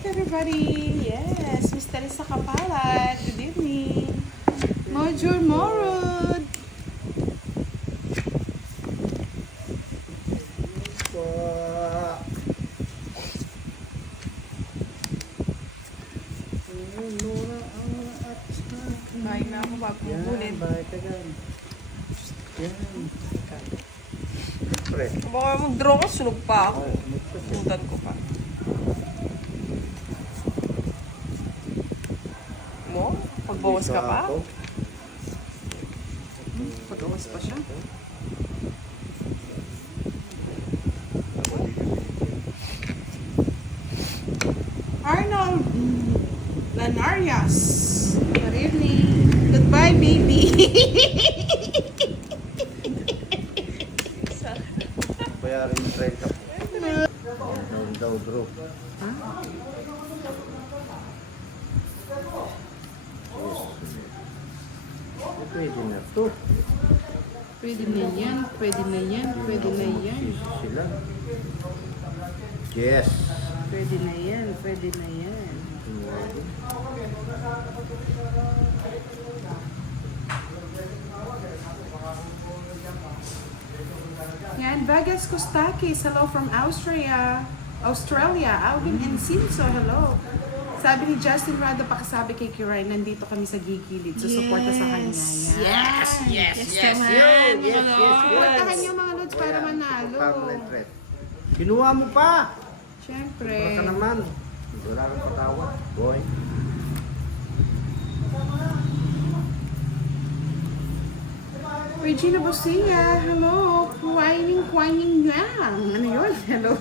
night, everybody. Yes, Miss Teresa Kapalat. Good evening. Mojur Morod. Bahay na ako bago mabulin. Bahay ka dyan. Yan. Pre. Baka mag-draw ko, sunog pa ako. Putan ko pa. Mo? Pagbawas ka pa? Pagbawas pa siya? Arnold Lanarias. Good evening. Goodbye, baby. Bayarin yung 30 po. Daw, bro. Ha? Pwede na to. Pwede na yan, pwede na yan, pwede na yan. Sila. Yes. Pwede na yan, pwede na yan. Yan, Vegas Kostakis, hello from Australia. Alvin and Sinso, hello. Sabi ni Justin Rado, pakisabi kay Kiray, nandito kami sa Gigilid. Susuporta sa kanya. Yan. Yes. Suportahan niyo mga lods para manalo. Kinuha mo pa. Siyempre. Baka naman. Wala kang patawad. Boy. Regina Bosia, hello. Whining lang. Ano yun? Hello.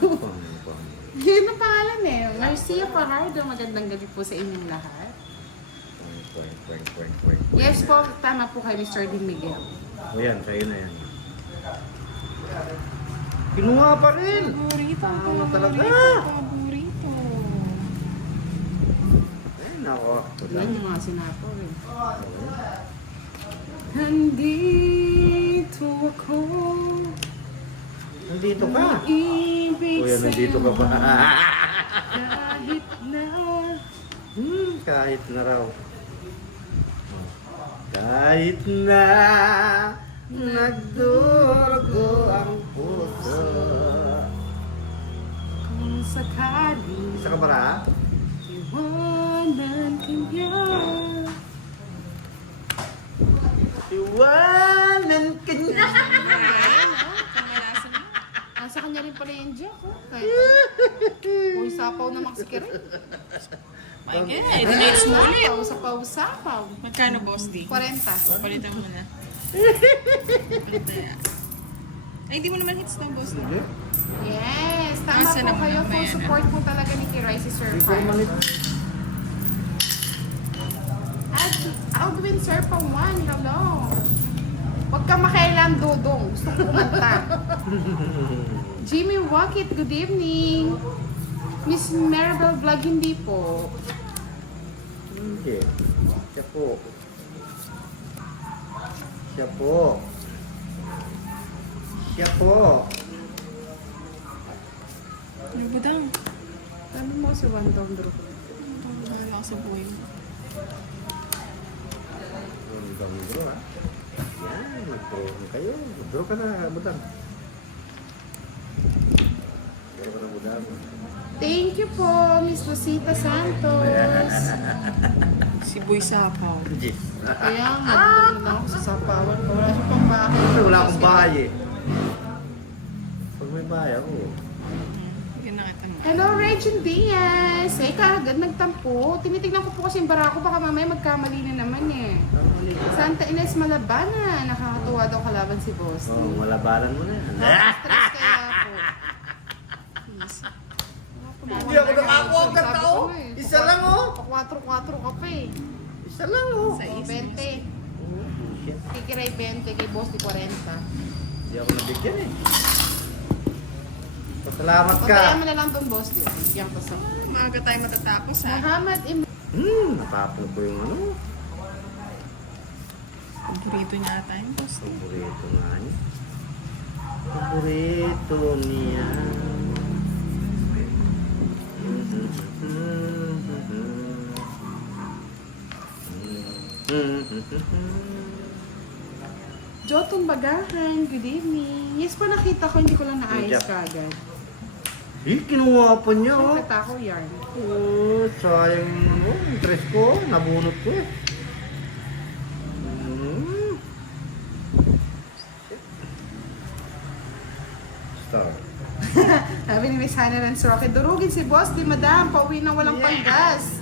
Yun ang pangalan eh. Marcia Fajardo, magandang gabi po sa inyong lahat. Yes po, tama po kay Mr. Dean Miguel. O yan, sa'yo na yan. Kinuha pa rin. Paborito, Tama talaga. paborito. Ay, nako. Yan yung mga sinapo eh. Nandito ako. Nandito ka. Ibig O yan, nandito ka pa. kahit na. Kahit na raw. Kahit na nagdurugo ang puso. Kung sakali Isa ka ba ra? iwanan ka niya. Iwanan ka niya. Nasa kanya rin pala yung Jack, oh. Kahit kung sapaw na maksikirin. My God, tonight's mo ulit. Sapaw. Magkano, Boss D? 40. Palitan mo na. Ay, hindi mo naman hits na, Boss D. Yes, tama Asa po naman kayo. ang Full bayan, support po talaga ni Kiray si Sir Ikaw Fire. malit. At Aldwin Sir pa 1, hello. Huwag ka makailang dudong. Gusto ko kumanta. Jimmy Wakit, good evening. Miss Maribel Vlog, hindi po. Hindi. Siya po. Siya po. Siya po. Ano ba daw? Ano mo si Wandong Drew? Bahala ka sa buhay mo. Ang dami bro ha. Yan. Bro kayo. Bro ka na. Budang. Bro ka na budang. Thank you po, Miss Lucita Santos. Si Boy Sapaw. Jeez. Kaya nga, dito na ako sa sapawan ko. Wala siya pang bahay. Wala akong bahay eh. Pag may bahay ako. Hindi nakita mo. Hello, Regine Diaz. Eh, kaagad nagtampo. Tinitignan ko po kasi yung barako. Baka mamaya magkamali na naman eh. Santa Ines Malabana. Nakakatuwa daw kalaban si Boss. Oh, malabanan mo na yan. Stress kaya po. Hindi ako nakakuha ang tao. Isa lang oh. Pa 4-4 ka pa eh. Isa lang oh. Sa O, 20. Oh, shit. Kay Kiray 20, kay Boss di 40. Hindi ako nabigyan eh. Pasalamat ka. Patayan mo na lang itong Boss di. Bigyan ko sa... Maaga tayo matatapos, ha? Muhammad Im... Natapon ko yung ano. Paborito niya ata yung Boss D. Paborito nga niya. Paborito niya. Jotong Bagahan, good evening. Yes po, nakita ko, hindi ko lang naayos Jack. kaagad. Kinuha pa niya, oh. Nakita ko yarn. Oh, sayang ano, interest ko. Nabunot ko eh. Star. Sabi ni Miss Hannah and Rocky, durugin si Boss Di, madam, pauwi nang walang panggas.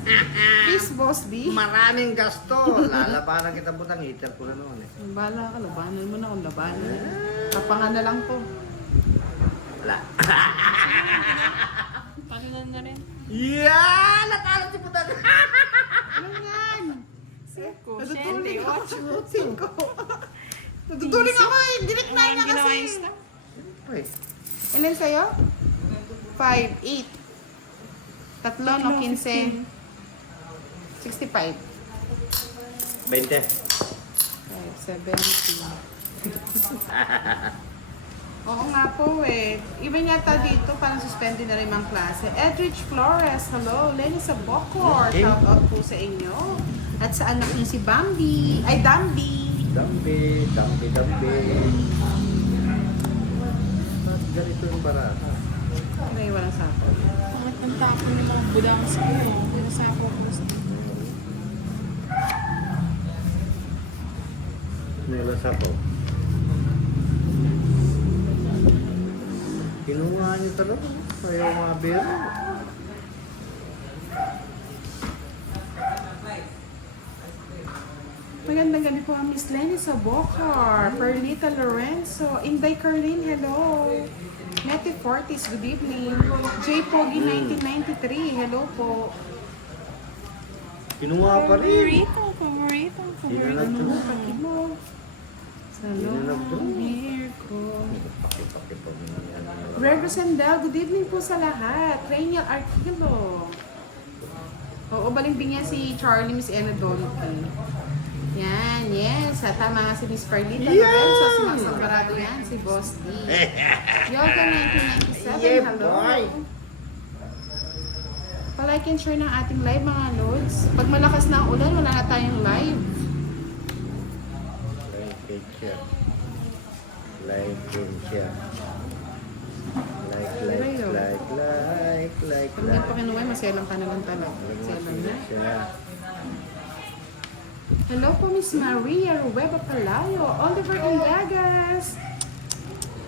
Please, Boss Di. Maraming gasto. Lalabanan kita butang heater ko na noon eh. Bala ka, labanan mo na kung labanan. Kapangan na lang to. Wala. Paano na rin? Yeah! Natalo si butang. Ano yan? Seko, Naduduling Shente, ako. Cinco. Naduduling ako eh. Direct na niya Ginawayos kasi. na. Ay, Ilan sa'yo? 5, 8. Tatlo, no, 15. 65. 20. 70. Oo nga po eh. Iba yata dito, parang suspended na rin mga klase. Edrich Flores, hello. Lenny Sabocor, Okay. shout out po sa inyo. At sa anak niyo si Bambi. Ay, Dambi. Dambi. Ba't ganito yung barata? May walang sapo. Pangit ng tapon ng mga budang sa iyo. Pinasapo ko sa Nilasa ko. Kinuha niyo talaga. Ayaw mga biro. Magandang gabi po ang Miss Lenny Sabocor, Perlita Lorenzo, Inday Carlin, hello. Neti Fortis, good evening. J. Pogi 1993, hello po. Kinuha pa rin. Paborito. Dinanap Ano ko. mo, pati mo? Sa loob ko. Pakipag niya. Greg Rosendel, good evening po sa lahat. Rainiel Arquilo. Oo, balimbing niya si Charlie, Miss Anna Donkey. Yan, yes. Tama nga si Miss Perlita Yeah! Lorenzo. Sumasambarado yan, si Boss D. Yoga 1997, Yeah, hello. boy. Pa-like and share ng ating live mga loads. Pag malakas na ang ulan, wala na tayong live. Like and share. Like and share. Like. Pag hindi pa kinuha, maselang ka na lang talaga. Maselang na. Hello po, Miss Maria Rueba Palayo, Oliver Illagas.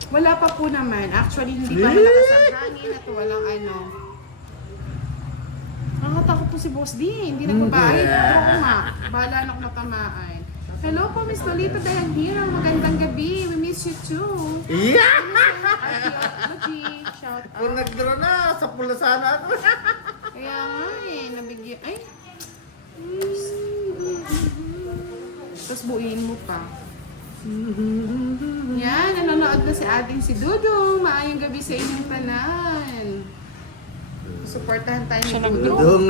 Wala pa po naman. Actually, hindi pa malakas ang hangin at walang ano. Nakakatakot po si Boss D. Hindi nagbabayad. Oo nga. Bahala na akong matamaan. Hello po, Miss Lolita Dayanghira. Magandang gabi. We miss you too. Yeah! Archaeology. Shout Kung out. nagdro na, sa pula sana ako. Kaya nga eh, nabigyan. Ay! Tapos buuin mo pa. Yan, nanonood na si ating si Dudong. Maayong gabi sa inyong tanan. Supportahan tayo ni Siya Dudong. Dudong.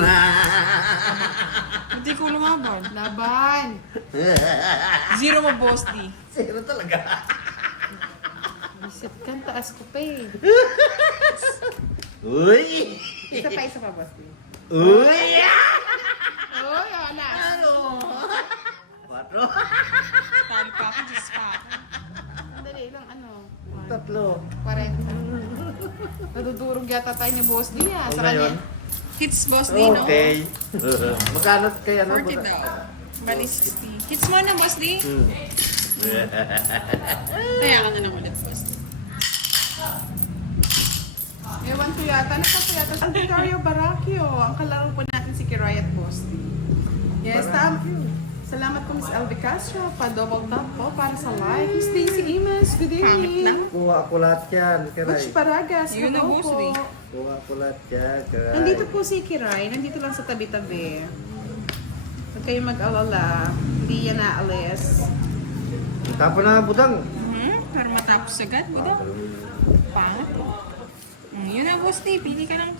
Hindi ko lumaban. Laban! Zero mo, Boss D. Zero talaga. Isip ka, taas ko pa eh. Uy! Isa pa, boss. Uy! Uy, wala. Quatro. Talo pa ako, Diyos pa ako. Dali lang, ano? Tatlo. 40. Nadudurog yata tayo ni Boss D ah. Sa Ngayon? kanya. Hits, Boss D, no? Okay. Magkano kaya na? 40 daw. Bali 60. Hits mo na, Boss D. Kaya ka na lang ulit, Boss D. Ewan ko yata. Nakasa yata. Ang Victorio Baracchio. Ang kalaro po natin si Kiray at Boss D. Yes, salamat po Miss Elvi Castro. Pa-double tap po para sa like. Miss Daisy Imas, good Pangit na. evening. Kuha ko lahat yan. Butch Kiray. Paragas, Yun na, hello Boss po. D. Kuha ko lahat yan. Kiray. Nandito po si Kiray. Nandito lang sa tabi-tabi. Huwag kayong mag-alala. Hindi yan naalis. Tapon na budang. Pero matapos agad, buda. Pangit. Yun na, Boss D. Pili ka lang.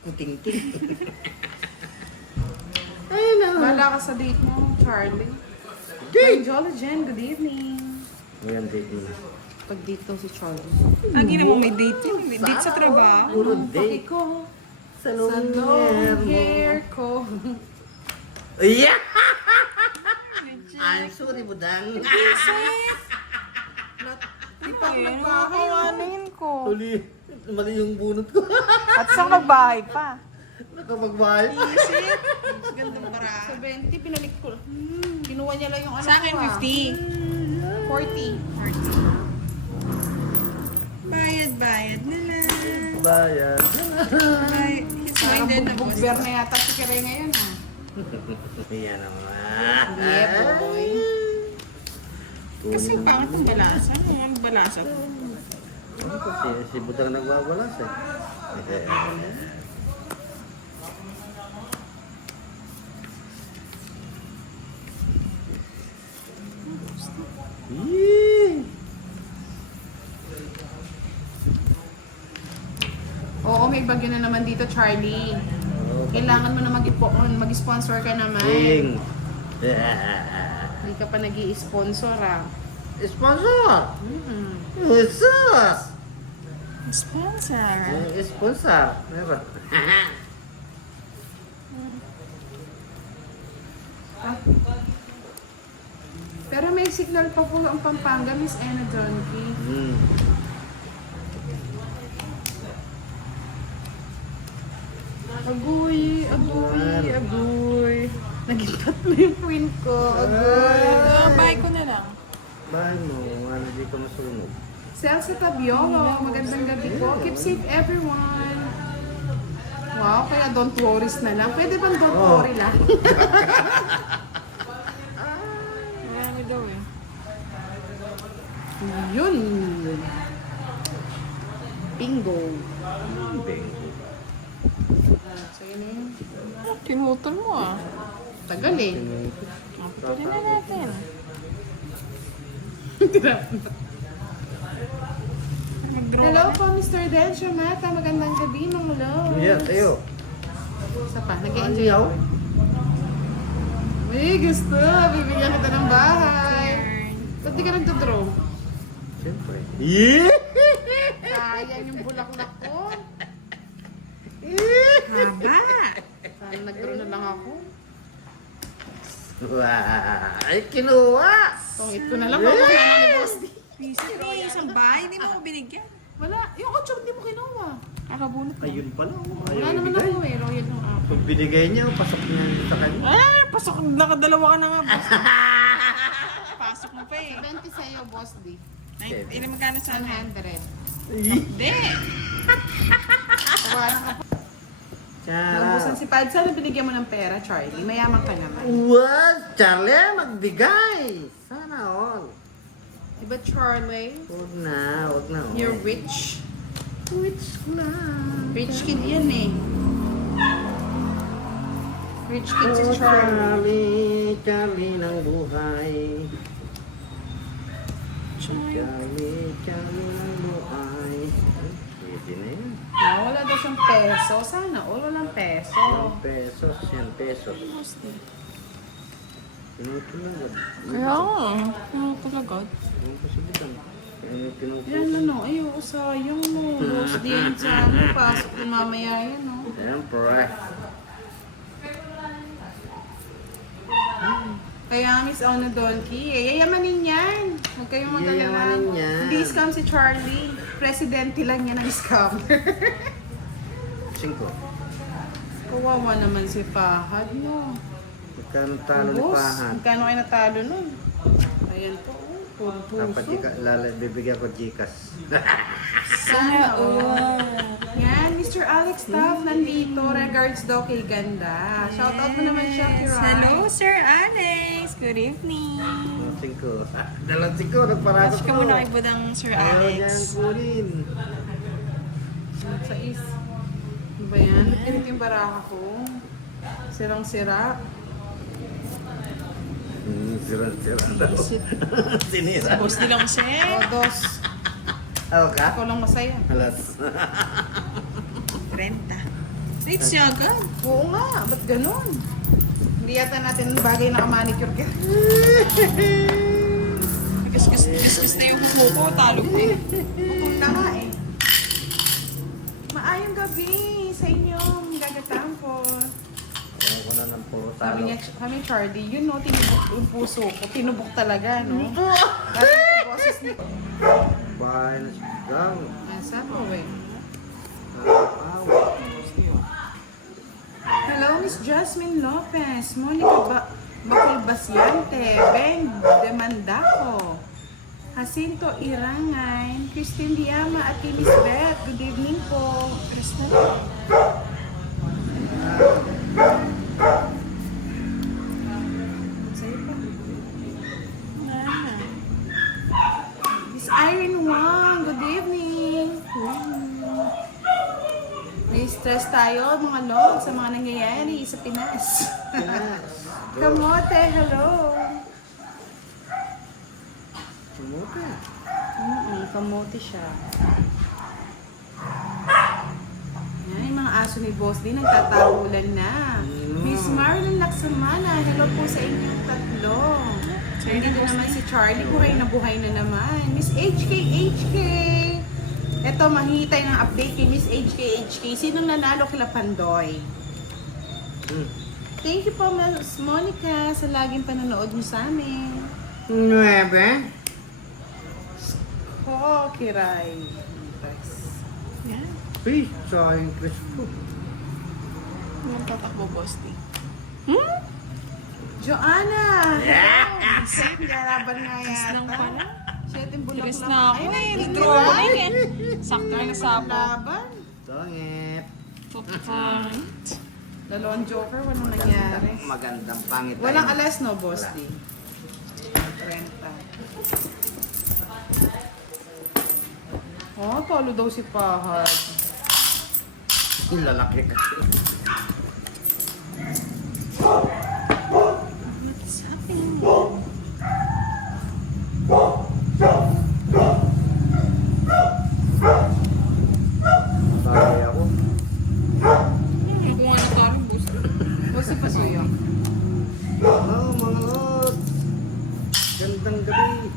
Kuting-ting. Wala ka sa date mo, Charlie. Date? Hi, Jolly Jen, good evening. Ngayon date mo. Pag dito si Charlie. Lagi naman may date yun. May date sa trabaho. Puro Paki date. ko. Sa long hair ko. Yeah! I'm sorry, budang. Di pa ako nagbahay. Kawanin ko. Uli, mali yung bunot ko. At saan nagbahay pa? Nakapagbahay. Isip. Gandang bara. Sa 20, pinalik ko. Kinuha niya lang yung ano Sa akin, ko, 50. 40. Bayad na lang. Bayan. Ay, he's Parang minded na bugbugber na yata si Kiray ngayon ah. Yan naman. Yeah, boy. Kasi pangit ang balasa. Ang balasa ko. Si budang nagwawalas eh. Yee! Oo, may bagyo na naman dito, Charlie. Kailangan mo na mag-sponsor ka naman. King. Hindi ka pa nag-i-sponsor ah. Sponsor! Mm-hmm. Jesus! Sponsor. Sponsor. Meron. Pero may signal pa po ang Pampanga, Miss Anna Donkey. Agoy, agoy, agoy. Naging tatlo yung queen ko. Agoy. Bahay ko na lang. Bahay mo, ano di ka masunog. Celsa Tabiolo, magandang gabi po. Keep safe everyone. Wow, kaya don't worries na lang. Pwede bang don't worry lang? Marami daw eh. Yun. Bingo. Bingo. So yun na yun. Kinutol mo ah. Tagal eh. Patuloy na natin. Hello po, Mr. Dencio Mata. Magandang gabi, mga loves. Yeah, tayo. Isa pa, nag-enjoy Ayaw. ako. May gusto. Bibigyan kita ng bahay. Ba't di ka nagdodraw? Siyempre. Yeah! Sayang yung bulaklak ko. Haba! Sana nagdraw na lang ako. Ay, kinuha! Tungit ko na lang. Baka na ni Boss D. Recently, isang bahay, hindi mo ko binigyan. Wala. Yung 8 hindi mo kinuha. Nakabunot mo. Ayun pala. Wala naman ako eh. Royal ng ako. Pag binigay niya, pasok niya sa kanya. Ah! Pasok, nakadalawa ka na nga, boss. Pasok mo pa eh. 20 sa'yo, Boss D. Ay, ilan magkano sa akin? 100. Hindi! Wala ka pa. Naubusan si Pad. Sana binigyan mo ng pera, Charlie. Mayaman ka naman. What? Charlie, magbigay! Sana all. Diba, Charlie? Huwag na, huwag na. You're rich. Rich na. Rich kid yan eh. Rich kid si Oh, Charlie. Charlie, Charlie ng buhay. Charlie, Charlie ng buhay. Pwede na yan. Ah, wala daw siyang peso. Sana all walang peso. 1 pesos, 100 pesos. Pinutulagod. Kaya nga. Ano talaga? Yung posibilitan. Pinutulagod. Yan ano, ayaw, sayang mo. Lost din sa ano, pasok din mamaya yan, no? Siyempre. Kaya Miss Ona Donkey, yayamanin yan. Huwag kayong mag-alala. Yayamanin yan. Hindi scam si Charlie. Presidente lang yan ng scammer. 5. Kawawa naman si Fahad, no? Magkano talo ni Boss, Pahan? magkano kayo natalo nun? Ayan po, oh, puro Dapat puso. bibigyan ko Gcash. Sana all. Yan, Mr. Alex Taff nandito. Regards daw kay Ganda. Shoutout mo naman siya, Kiray. Hello, Sir Alex. Good evening. 5. Dalang 5, nagparado Watch ka muna kay Budang Sir Ayaw niyang Alex. kunin. Sa is. Ano ba yan? Ba't ganito yung baraka ko? Sirang-sira. Sira-sira daw. Sinira. Boss nilang sir. O, dos. Ako ka? Ako lang masaya. Alas. Renta. Rates niya agad. Oo nga, ba't ganun? Hindi yata natin bagay na ka-manicure ka. Kaskas na yung buko ko. Talo ko eh. Bukom na nga eh. Maayong gabi sa inyo, ako. Ayaw ko na ng puro Sabi talo. niya, kami Charlie, yun no, tinubok yung puso ko. Tinubok talaga, no? Kasi yung boses ni... Bahay na sigang. Nasa ko, eh. Aw. Hello, Miss Jasmine Lopez, Monica Bacolbasiante, Ben Demandaco, Jacinto Irangan, Christine Diama at kay Miss Beth. Good evening po. Sa'yo pa. Miss Irene Wang, good evening. May stress tayo mga lord sa mga nangyayari sa Pinas. Kamote, hello. Sumuti. Kamote siya. Yan, yung mga aso ni Boss din, nagtatahulan na. Miss Marlon Laksamana, hello po sa inyong tatlo. Nandito naman si Charlie, buhay na naman. Miss HK. Ito, mahintay ng update kay Miss HK. Sinong nanalo kila Pandoy? Thank you po, Miss Monica, sa laging panonood mo sa amin. 9. Oh, Kiray. Yan. Uy, sayang Cristo. Anong tatakbo, boss D? Joanna! Hello! Lalaban na Tigas lang yata. pala. Shit, yung bulak Tigas lang. na ako Ay, eh. nagtigas. Drawing eh. Sakto yung sapo. Laban. Sangit. Tupangit. Dalawang joker, walang nangyari. Magandang pangit. Walang alas, no, Boss Wala. D? Renta. Oh, talo daw si Pahad. Lalaki kasi. What's happening? Sabi ako. Nakuha na tayo, boss D. Boss si Pasuyo. Hello mga lord. Gandang gabi.